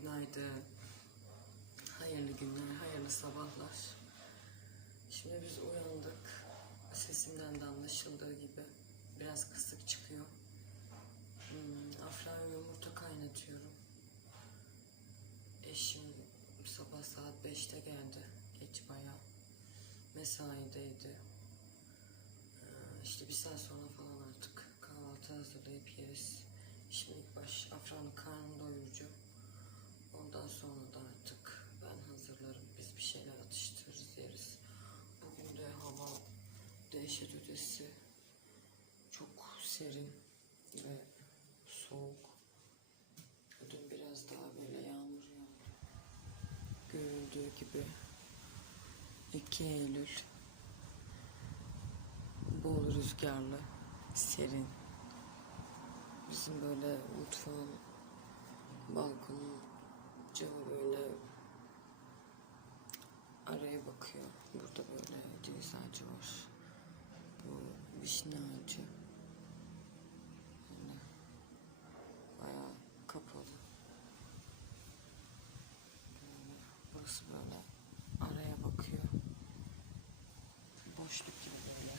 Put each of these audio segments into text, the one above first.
günaydın. Hayırlı günler, hayırlı sabahlar. Şimdi biz uyandık. Sesimden de anlaşıldığı gibi biraz kısık çıkıyor. Hmm, afra yumurta kaynatıyorum. Eşim sabah saat 5'te geldi. Geç bayağı. Mesaideydi. Ee, işte bir saat sonra falan artık kahvaltı hazırlayıp yeriz. Şimdi ilk baş Afra'nın karnını doyuracağım. Ondan sonra da artık ben hazırlarım. Biz bir şeyler atıştırırız yeriz. Bugün de hava dehşet ötesi. Çok serin ve soğuk. Dün biraz daha böyle yağmur yağdı. Görüldüğü gibi 2 Eylül bol rüzgarlı, serin. Bizim böyle mutfağın balkonun camı böyle araya bakıyor. Burada böyle ceviz ağacı var. Bu vişne ağacı. Yani bayağı kapalı. Böyle, burası böyle araya bakıyor. Boşluk gibi böyle.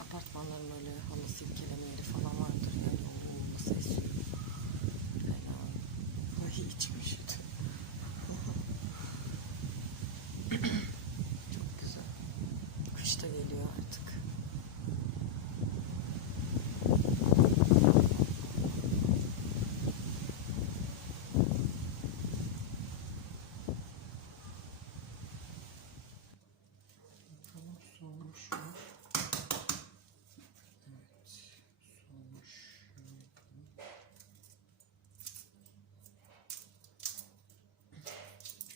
Apartmanların böyle halı silkeleme yeri falan vardır yani onun olması esiyor. Fena. Ay içim üşüdü. Çok güzel. Kış da geliyor artık. Bakalım soğumuş mu?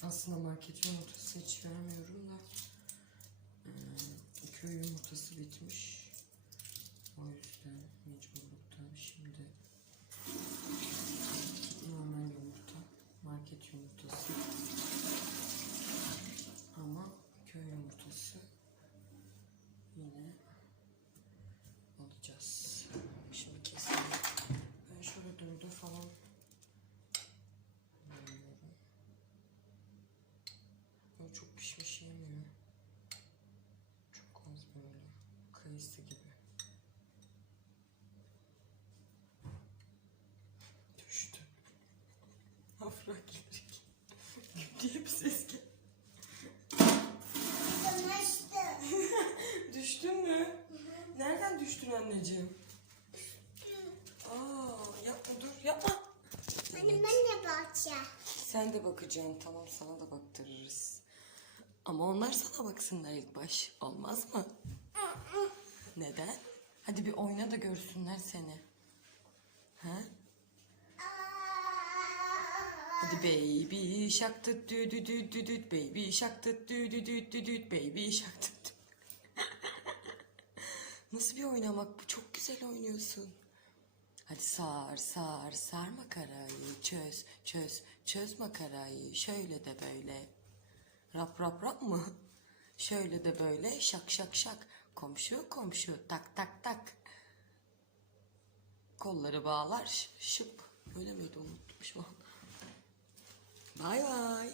Aslında market yumurtası hiç vermiyorum da yumurtası bitmiş. O yüzden mecburluktan şimdi normal yumurta, market yumurtası ama köy yumurtası yine alacağız. Şimdi keselim. Ben şöyle döndü falan bilmiyorum. Böyle çok pişmiş yemiyor. Çok az böyle. Kayısı gibi. Düştü. Afra gelecek. diye bir ses geldi. Düştün mü? Nereden düştün anneciğim? Aa, yapma dur, yapma. Anne ben de bakacağım. Sen de bakacaksın, tamam sana da baktırırız. Ama onlar sana baksınlar ilk baş, olmaz mı? Neden? Hadi bir oyna da görsünler seni. Ha? Hadi baby shark tut dü dü dü dü dü baby shark tut dü dü dü dü dü baby shark tut. Nasıl bir oynamak bu? Çok güzel oynuyorsun. Hadi sar sar sar makarayı çöz çöz çöz makarayı şöyle de böyle. Rap rap rap mı? Şöyle de böyle şak şak şak. Komşu komşu tak tak tak. Kolları bağlar şıp. Öyle miydi unuttum şu. Bay bay.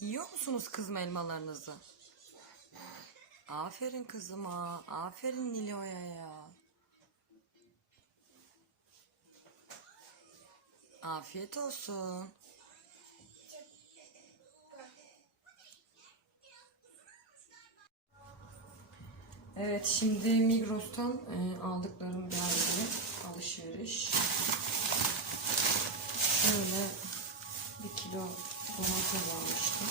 Yiyor musunuz kızım elmalarınızı? Aferin kızıma. Aferin Nilo'ya ya. Afiyet olsun. Evet şimdi Migros'tan e, aldıklarım geldi. Alışveriş. Şöyle bir kilo domates almıştım.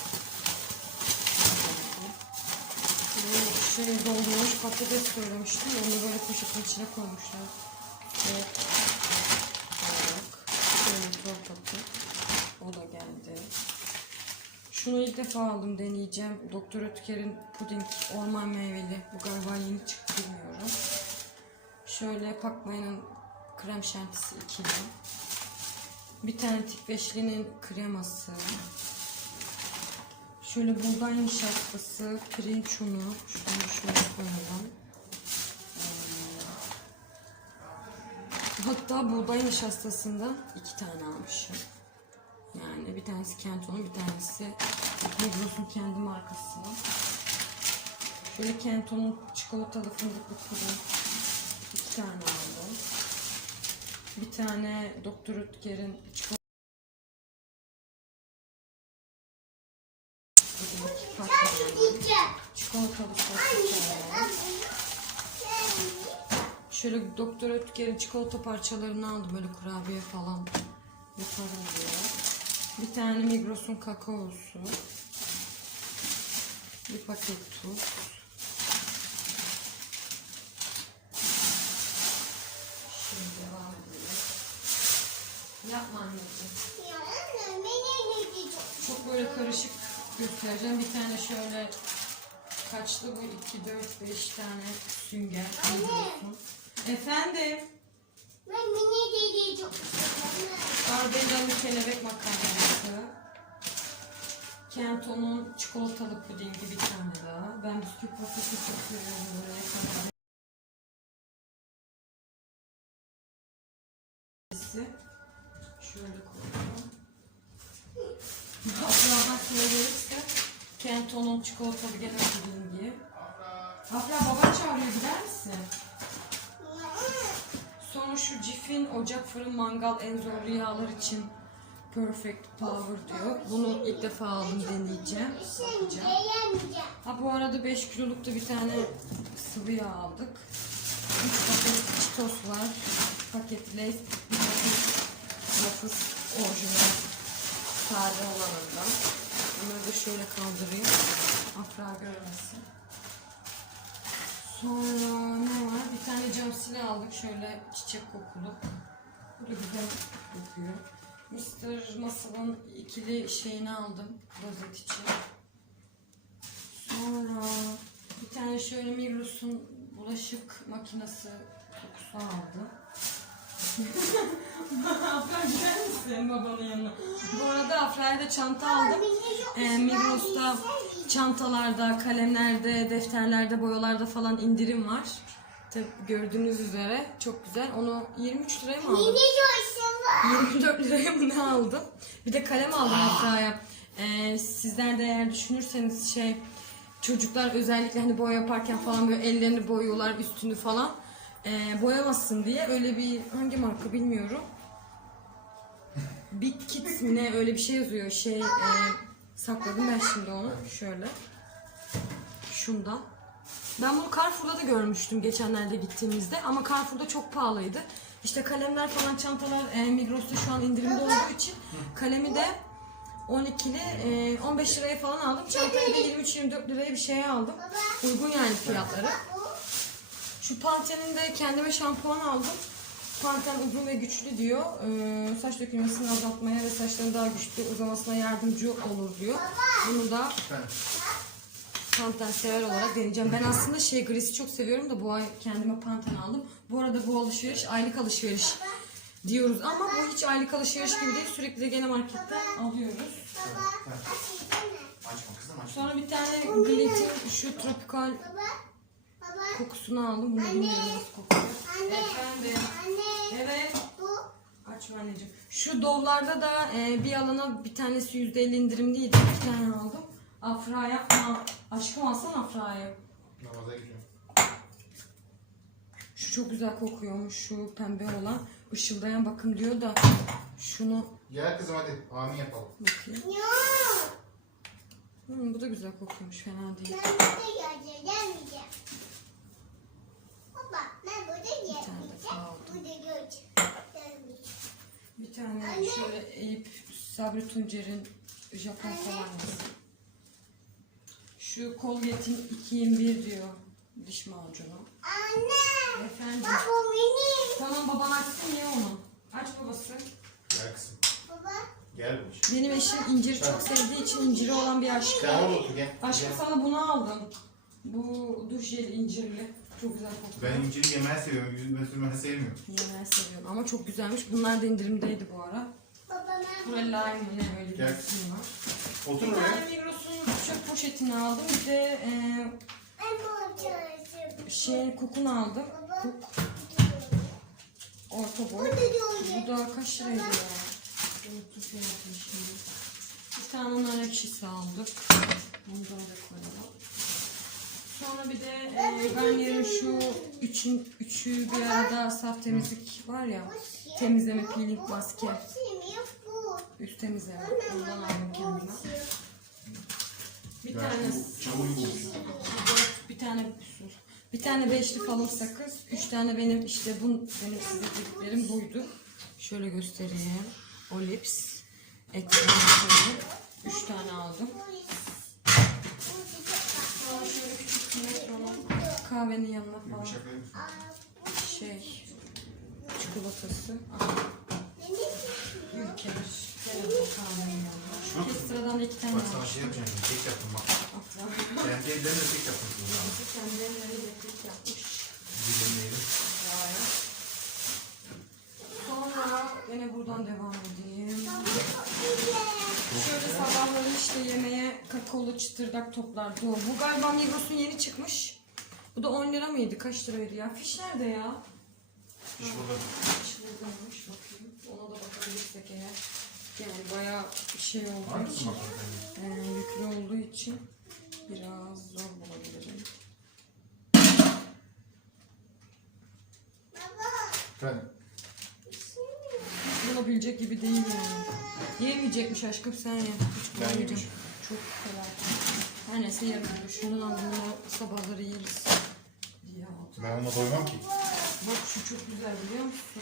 Bu şey doldurmuş patates söylemiştim. Onu böyle poşetin içine koymuşlar. Ve olarak şöyle torpatı. O da geldi. Şunu ilk defa aldım deneyeceğim. Doktor Ötker'in puding orman meyveli. Bu galiba yeni çıktı bilmiyorum. Şöyle Pakmaya'nın krem şantisi ikili. Bir tane tik beşlinin kreması. Şöyle buğday nişastası, pirinç unu. Şunu şöyle koyalım. Ee, Hatta buğday nişastasından iki tane almışım. Yani bir tanesi Kenton'un, bir tanesi Migros'un kendi markası. Şöyle Kenton'un çikolatalı fındıklı puding iki tane aldım. Bir tane Dr. Oetker'in çikolatalı çikolatalı. Şöyle Doktor Ötker'in çikolata parçalarını aldım böyle kurabiye falan yaparım diye. Bir tane Migros'un kakaosu. Bir paket tuz. Şimdi devam edelim. Yapma anneciğim. Ya anne beni ne diyeceğim? Çok böyle karışık göstereceğim. Bir tane şöyle kaçlı bu? 2, 4, 5 tane sünger. Migros'un. Efendim? Ben beni ne diyeceğim? Barbella'nın kelebek makarnası. Kento'nun çikolatalı pudingi bir tane daha. Ben bisküvi pastası çok seviyorum böyle karamel. Şöyle koyalım. Afra'dan sonra gelirse Kento'nun çikolatalı gene pudingi. Afra baba çağırıyor gider misin? Sonra şu Cif'in ocak fırın mangal en zorlu yağlar için Perfect Power diyor. Bunu ilk defa aldım deneyeceğim. Bakacağım. Ha bu arada 5 kiloluk da bir tane sıvı yağ aldık. 3 paket Cheetos var. Paket Lay's, bir paket Ruffles orijinal sade olanından. Bunları da şöyle kaldırayım. Afra görmesin. Sonra ne var? Bir tane cam silah aldık şöyle çiçek kokulu. Da güzel kokuyor. Mr. Muscle'ın ikili şeyini aldım rozet için. Sonra bir tane şöyle Migros'un bulaşık makinesi kokusu aldım. Afra gider misin babanın yanına? Bu arada Afra'ya da çanta aldım. Ee, Migros'ta çantalarda, kalemlerde, defterlerde, boyalarda falan indirim var. Tabi gördüğünüz üzere çok güzel. Onu 23 liraya mı aldım? diyorsun? 24 liraya mı ne aldım? Bir de kalem aldım Afra'ya. Ee, sizler de eğer düşünürseniz şey çocuklar özellikle hani boya yaparken falan böyle ellerini boyuyorlar üstünü falan. Ee, boyamasın diye öyle bir hangi marka bilmiyorum. Big Kids mi ne öyle bir şey yazıyor. Şey e, sakladım ben şimdi onu şöyle. Şundan. Ben bunu Carrefour'da da görmüştüm geçenlerde gittiğimizde ama Carrefour'da çok pahalıydı. İşte kalemler falan çantalar e, Migros'ta şu an indirimde olduğu için kalemi de 12'li e, 15 liraya falan aldım. Çantayı da 23-24 liraya bir şeye aldım. Uygun yani fiyatları. Şu Pantene'in de kendime şampuan aldım. Panten uzun ve güçlü diyor. Ee, saç dökülmesini azaltmaya ve saçların daha güçlü uzamasına yardımcı olur diyor. Bunu da Panten sever olarak deneyeceğim. Ben aslında şey grisi çok seviyorum da bu ay kendime Panten aldım. Bu arada bu alışveriş aylık alışveriş diyoruz ama bu hiç aylık alışveriş gibi değil. Sürekli de gene marketten alıyoruz. Açma kızım açma. Sonra bir tane glitter şu tropikal kokusunu aldım. Bunu bilmiyorum nasıl kokuyor. Anne. Efendim. anne, Evet. bu Açma anneciğim. Şu dovlarda da e, bir alana bir tanesi yüzde elli indirimliydi. İki tane aldım. Afra'ya Aa, aşkım alsana Afra'ya. Namaza gidiyorum. Şu çok güzel kokuyormuş şu pembe olan. Işıldayan bakın diyor da şunu Gel kızım hadi. Amin yapalım. bakayım. Hmm, bu da güzel kokuyormuş fena değil. Ben burada geleceğim, gelmeyeceğim. Baba, ben burada gelmeyeceğim. daha aldım. Burada geleceğim. Gelmeyeceğim. Bir tane Anne. şöyle Eyüp Sabri Tuncer'in Japon kolonyası. Şu Colgate'in 221 diyor diş macunu. Anne, Efendim. bak o benim. Tamam baban açsın ye onu. Aç babası. Gel kızım. Baba, Gel bu iş. Benim eşim inciri çok sevdiği için inciri olan bir aşk. Sen orada otur gel. Aşkım Gel. sana bunu aldım. Bu duş jeli incirli. Çok güzel kokuyor. Ben inciri yemeği seviyorum. Yüzüme sürmeyi sevmiyorum. Yemeği seviyorum ama çok güzelmiş. Bunlar da indirimdeydi bu ara. Baba ben Böyle lime mi ne öyle bir Gel. isim var. Otur Bir tane oraya. Migros'un çöp poşetini aldım. Bir de e, ben bu çalışıyorum. şey kokunu aldım. Baba. Kok, orta boy. Bu da kaç liraydı ya? Unuttum şimdi. Bir tane nar ekşisi aldık. Bunu da oraya koyalım. Sonra bir de e, Garnier'in şu üçün, üçü bir arada saf temizlik var ya. Temizleme peeling maske. Üst temizleme. Ondan aldım kendime. Bir tane bir tane. Bir tane beşli falım sakız. Üç tane benim işte bu benim size dediklerim buydu. Şöyle göstereyim. Olips. Ekran şöyle. Üç tane aldım. Sonra şöyle küçük bir metronun kahvenin yanına falan şey çikolatası. Yanına. Şu ekstradan da iki tane Bak sana şey yapacağım. Kek yaptım bak. Kendi ellerimle kek yaptım. şimdi. Kendi elleriyle kek yapmış. Dilimleyelim. Gayet. Sonra yine buradan devam edeyim. Şöyle sabahları işte yemeğe kakaolu çıtırdak toplar. Bu, bu galiba Migros'un yeni çıkmış. Bu da 10 lira mıydı? Kaç liraydı ya? Fiş nerede ya? İş burada. Fiş buradaymış. Bakayım. Ona da bakabilirsek eğer. Yani bayağı şey olduğu için, e, yüklü olduğu için biraz zor bulabilirim. Efendim. Bulabilecek gibi değil yani. Yemeyecekmiş aşkım sen ye. Hiç Ben yemişim. Çok kolay. Her neyse yarın bir şundan al bunu sabahları yeriz. Ben ona doymam ki. Bak şu çok güzel biliyor musun?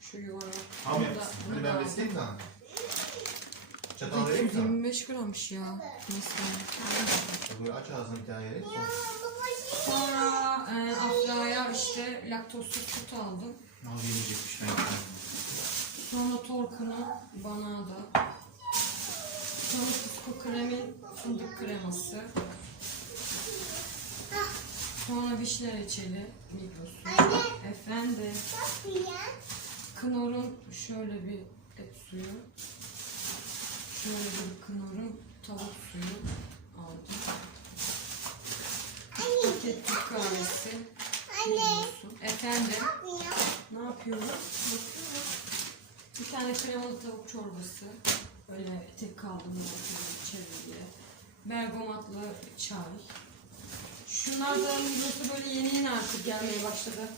Şu yuvarlak. Ham Bunu da- yapmışsın. bunu Hadi da ben aldım. besleyeyim sana. Çatal vereyim mi sana? 225 grammış ya. Nasıl? Böyle aç ağzını bir tane yerek. Sonra e, Afra'ya işte laktozsuz süt aldım. Al yemeyecekmiş ben. Sonra Torkun'u bana da. Sonra Fusco Krem'in fındık kreması. Sonra vişne reçeli Migros'un. Anne. Efendim. Knorr'un şöyle bir et suyu. Şöyle bir Knorr'un tavuk suyu aldım. Paket Türk kahvesi. Migros'un. Efendim. Ne yapıyoruz? Bakıyoruz. Bir tane kremalı tavuk çorbası. Öyle tek kaldım içeri diye. Bergamatlı çay. Şunlar da Migros'a böyle yeni yeni artık gelmeye başladı.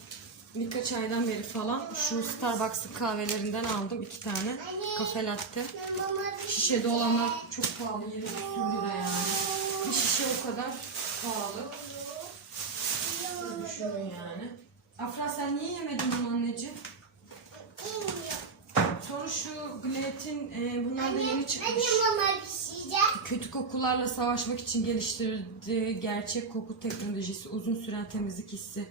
Birkaç aydan beri falan. Şu Starbucks'ın kahvelerinden aldım iki tane. Kafe latte. Şişede olanlar çok pahalı. 20 küsur lira yani. Bir şişe o kadar pahalı. Düşünün yani. Afra sen niye yemedin bunu anneciğim? Gled'in e, bunlar da yeni çıkmış. Kötü kokularla savaşmak için geliştirdiği gerçek koku teknolojisi, uzun süren temizlik hissi,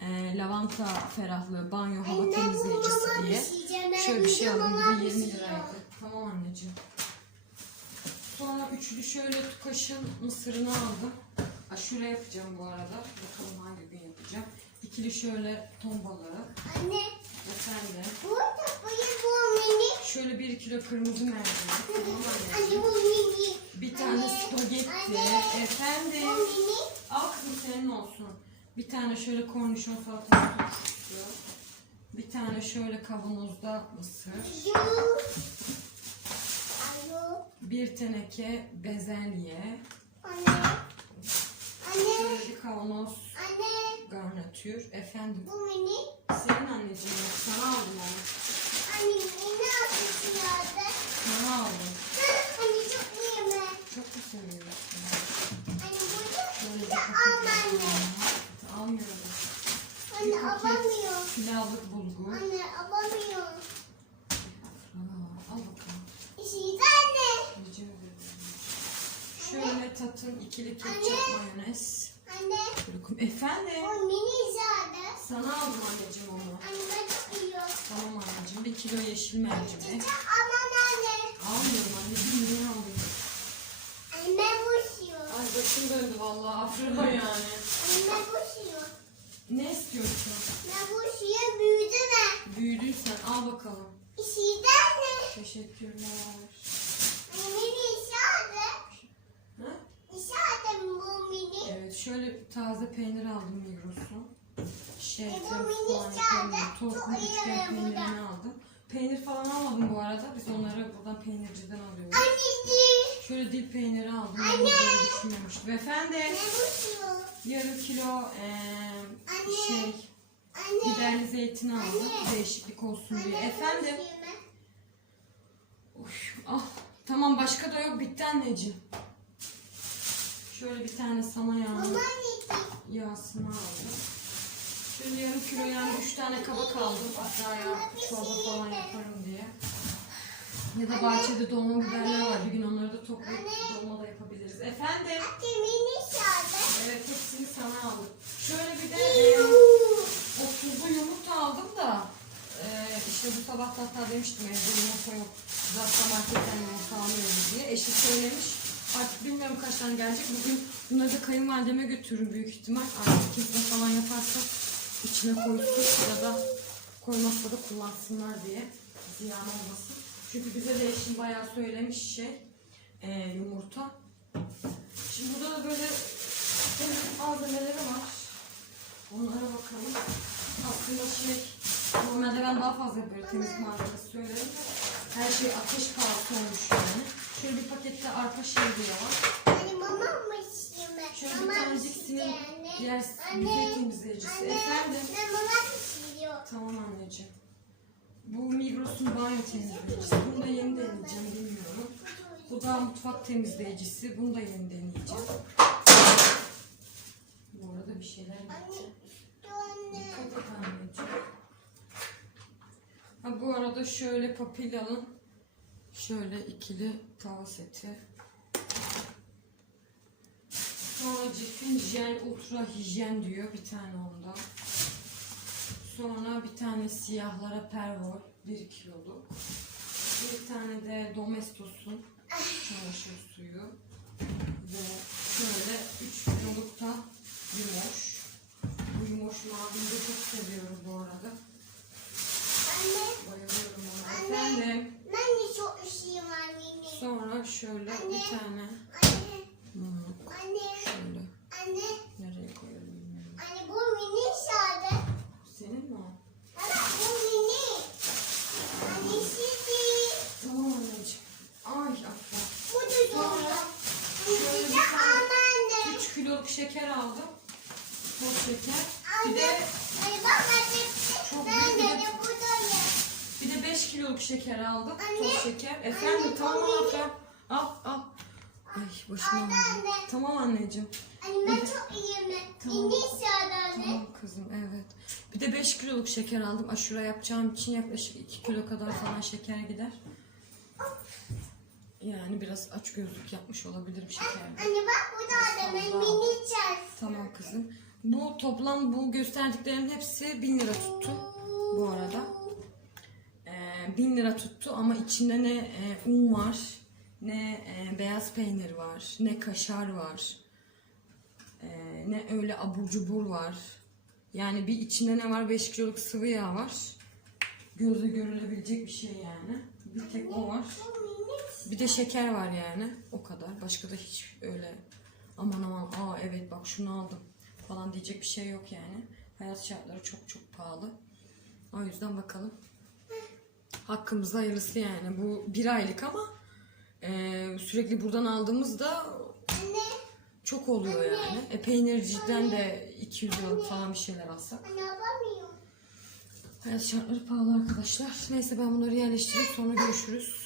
e, lavanta ferahlığı, banyo hava temizleyicisi diye. Şöyle bir şey aldım. Bu da 20 liraydı. Tamam anneciğim. Sonra üçlü şöyle kaşın mısırını aldım. Aşure yapacağım bu arada. Bakalım hangi gün yapacağım. İkili şöyle ton balığı. Efendim. Şöyle bir kilo kırmızı mercimek. Tamam anneciğim. Bir tane spagetti. Efendim. Al kızım senin olsun. Bir tane şöyle kornişon salatalık turşusu. Bir tane şöyle kavanozda mısır. Bir teneke bezelye. Şöyle bir kavanoz garnitür. Efendim. Senin anneciğim yok. Sana aldım onu. Sana aldım. Çok mu seviyorsun? Şöyle bir paket Almıyorum. Anne alamıyor. Pilavlık bulgur. Anne alamıyor. Aa, al bakalım. İşte anne. Rica ederim. Şöyle tatın ikili ketçap mayonez. Anne. Efendim. O mini zaten. Sana aldım anneciğim onu. Anne ben yiyor. Tamam anneciğim. Bir kilo yeşil mercimek. Aman anne. Almıyorum anneciğim. Niye alıyorum? Anne boşuyor. Ay başım döndü vallahi. Afra yani. Anne bu. Ne istiyorsun? Ben bu büyüdü mü? Büyüdüysen al bakalım. İşiden ne? Teşekkürler. Hani mini işadı. Ha? İşadı bu mini. Evet şöyle taze peynir aldım Migros'un. Şey, E. Tavuklu üçgen peynirini aldım. Peynir falan almadım bu arada. Biz onları buradan peynirciden alıyoruz. Anneciğim. Şöyle dil peyniri aldım. Anne. Böyle düşünmemiştim. Efendim yarım kilo eee, Anne. şey Anne. biberli zeytin aldım. Anne. Değişiklik olsun diye. Anne, Efendim. Uf, ah, tamam başka da yok bitti anneciğim. Şöyle bir tane sana yağ, Mama yedi. yağsını aldım. Şöyle yarım kilo yani üç tane kabak aldım. Hatta ya çorba falan yaparım diye. Ya da bahçede dolma biberler var. Bir gün onları da toplayıp dolma da yapabiliriz. Efendim? Evet hepsini sana aldım. Şöyle bir de e, o tuzlu yumurta aldım da e, işte bu sabah da hatta demiştim evde yumurta yok. Zaten marketten yumurta almıyoruz diye. Eşi söylemiş. Artık bilmiyorum kaç tane gelecek. Bugün bunları da kayınvalideme götürürüm büyük ihtimal. Artık kimse falan yaparsa içine koysun ya da koymazsa da kullansınlar diye. Ziyan olmasın. Çünkü bize de eşim bayağı söylemiş şey e, yumurta. Şimdi burada da böyle malzemeleri var. Onlara bakalım. Aslında şey, normalde ben daha fazla böyle temizlik malzemesi söylerim. Her şey ateş pahası olmuş yani. Şöyle bir pakette arpa şehriye var. Hani mama mı istiyorum? Şöyle bir Mama tanecik anne. diğer Anne, yüzey temizleyicisi. Anne, Efendim? ben mama. Tamam anneciğim. Bu Migros'un banyo temizleyicisi. Bunu da yeni deneyeceğim bilmiyorum. Bu da mutfak temizleyicisi. Bunu da yeni deneyeceğim. Bu arada bir şeyler gitti. Anne, Dikkat et anneciğim. Ha, bu arada şöyle Papilla'nın şöyle ikili tava seti. Sonra Cif'in Jel Ultra Hijyen diyor. Bir tane ondan. Sonra bir tane siyahlara Pervol 1 kiloluk. Bir tane de Domestos'un çamaşır suyu. Ve şöyle 3 kiloluk da yumoş. Bu yumoş maviyi de çok seviyorum bu arada. anne, Bayılıyorum ona. Anne. Efendim. ben de çok üşüyorum anne. Sonra şöyle bir tane Anne, mumluk. anne, Şöyle. Anne, nereye koyalım bilmiyorum. anne bu mini işadı. Senin mi o? Baba bu mini. Anne şimdi. Tamam anneciğim. Ay affa. Bu da doğru. Şöyle Bir bir de tane anne. 3 kiloluk şeker aldım. Toz şeker. Bir Anne, de ay bak anne. Çok Ben büyük de bir de- bu da ye. bir de 5 kiloluk şeker aldım. Anne. Toz şeker. Efendim Anne, tamam affa. Al al. Ay başım anne. Tamam anneciğim. Anne ben çok iyiyim. Tamam. Anne. Tamam kızım evet. Bir de 5 kiloluk şeker aldım. Aşure yapacağım için yaklaşık 2 kilo kadar falan şeker gider. Yani biraz aç gözlük yapmış olabilirim şekerde. Anne bak bu da Fazla. mini. Tamam kızım. Bu toplam bu gösterdiklerimin hepsi 1000 lira tuttu bu arada. Ee, 1000 lira tuttu ama içinde ne e, un var, ne e, beyaz peynir var, ne kaşar var, e, ne öyle abur cubur var. Yani bir içinde ne var? 5 kiloluk sıvı yağ var. Gözle görülebilecek bir şey yani. Bir tek o var. Bir de şeker var yani. O kadar. Başka da hiç öyle aman aman aa evet bak şunu aldım falan diyecek bir şey yok yani. Hayat şartları çok çok pahalı. O yüzden bakalım. Hakkımızda hayırlısı yani. Bu bir aylık ama e, sürekli buradan aldığımızda çok oluyor yani. E, peynirciden de 200 liralık falan bir şeyler alsak. Hayat şartları pahalı arkadaşlar. Neyse ben bunları yerleştirip sonra görüşürüz.